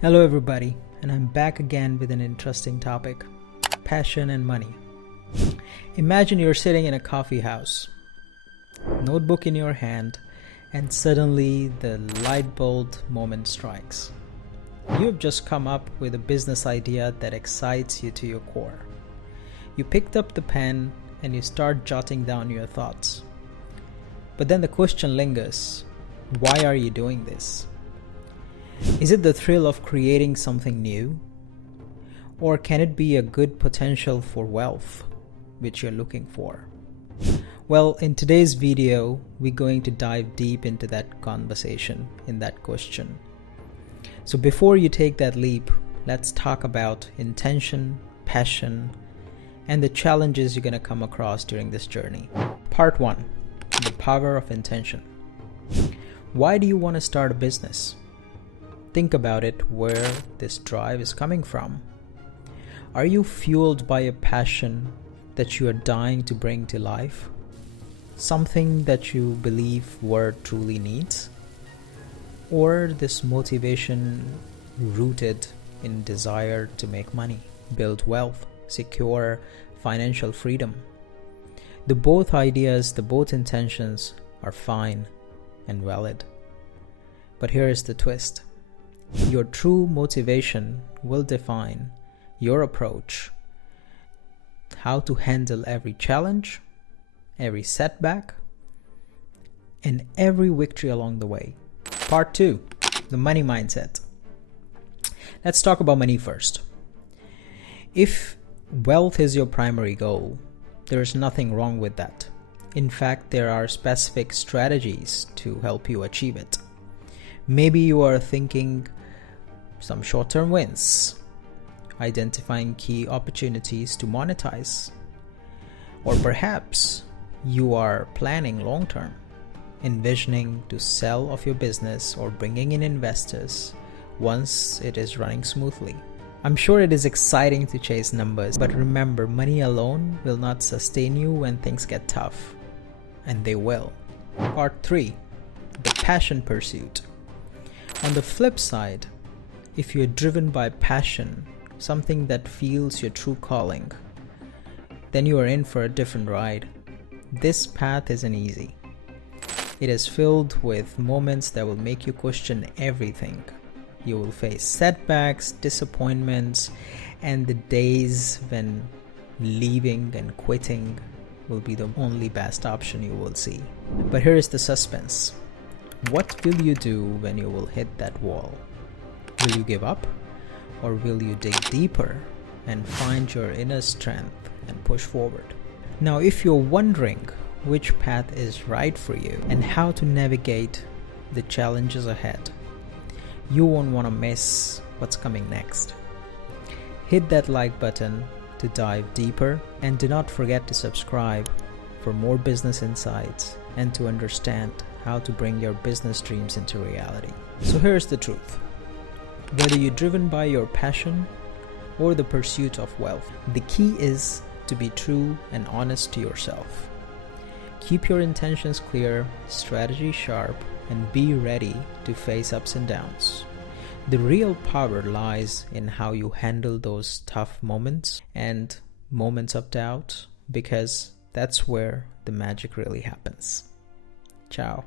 Hello everybody, and I'm back again with an interesting topic, passion and money. Imagine you're sitting in a coffee house, notebook in your hand, and suddenly the light bulb moment strikes. You have just come up with a business idea that excites you to your core. You picked up the pen and you start jotting down your thoughts. But then the question lingers, why are you doing this? Is it the thrill of creating something new? Or can it be a good potential for wealth, which you're looking for? Well, in today's video, we're going to dive deep into that conversation, in that question. So before you take that leap, let's talk about intention, passion, and the challenges you're going to come across during this journey. Part 1, the power of intention. Why do you want to start a business? Think about it, where this drive is coming from. Are you fueled by a passion that you are dying to bring to life? Something that you believe world truly needs? Or this motivation rooted in desire to make money, build wealth, secure financial freedom? The both ideas, the both intentions are fine and valid. But here is the twist. Your true motivation will define your approach, how to handle every challenge, every setback, and every victory along the way. Part 2, the money mindset. Let's talk about money first. If wealth is your primary goal, there is nothing wrong with that. In fact, there are specific strategies to help you achieve it. Maybe you are thinking some short-term wins, identifying key opportunities to monetize, or perhaps you are planning long-term, envisioning to sell off your business or bringing in investors once it is running smoothly. I'm sure it is exciting to chase numbers, but remember, money alone will not sustain you when things get tough, and they will. Part 3, the passion pursuit. On the flip side, if you're driven by passion, something that feels your true calling, then you are in for a different ride. This path isn't easy. It is filled with moments that will make you question everything. You will face setbacks, disappointments, and the days when leaving and quitting will be the only best option you will see. But here is the suspense. What will you do when you will hit that wall? Will you give up, or will you dig deeper and find your inner strength and push forward? Now, if you're wondering which path is right for you and how to navigate the challenges ahead, you won't want to miss what's coming next. Hit that like button to dive deeper, and do not forget to subscribe for more business insights and to understand how to bring your business dreams into reality. So here's the truth. Whether you're driven by your passion or the pursuit of wealth, the key is to be true and honest to yourself. Keep your intentions clear, strategy sharp, and be ready to face ups and downs. The real power lies in how you handle those tough moments and moments of doubt, because that's where the magic really happens. Ciao.